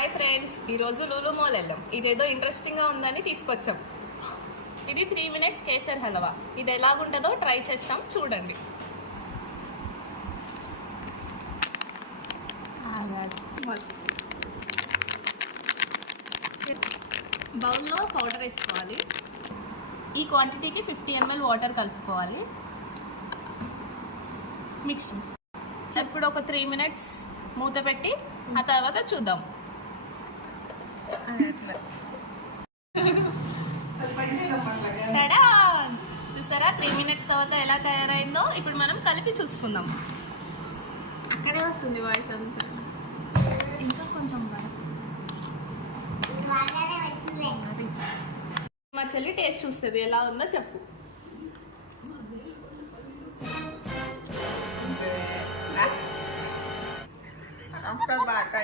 Hi friends, ఈరోజు Lulu mall వెళ్ళాం. ఇదేదో ఇంట్రెస్టింగ్గా ఉందని తీసుకొచ్చాం. ఇది 3 minutes కేసర్ హల్వా. ఇది ఎలాగుంటుందో ట్రై చేస్తాం, చూడండి. బౌల్లో పౌడర్ వేసుకోవాలి. ఈ క్వాంటిటీకి 50 ml వాటర్ కలుపుకోవాలి. మిక్స్. ఇప్పుడు ఒక 3 minutes మూత పెట్టి ఆ తర్వాత చూద్దాం. చూసారా 3 minutes తర్వాత ఎలా తయారైందో. ఇప్పుడు మనం కలిపి చూసుకుందాం. అక్కడే వస్తుంది వాయిస్ అంతా. ఇంకా కొంచెం మా చెల్లి టేస్ట్ చూస్తుంది, ఎలా ఉందో చెప్పు. బాగా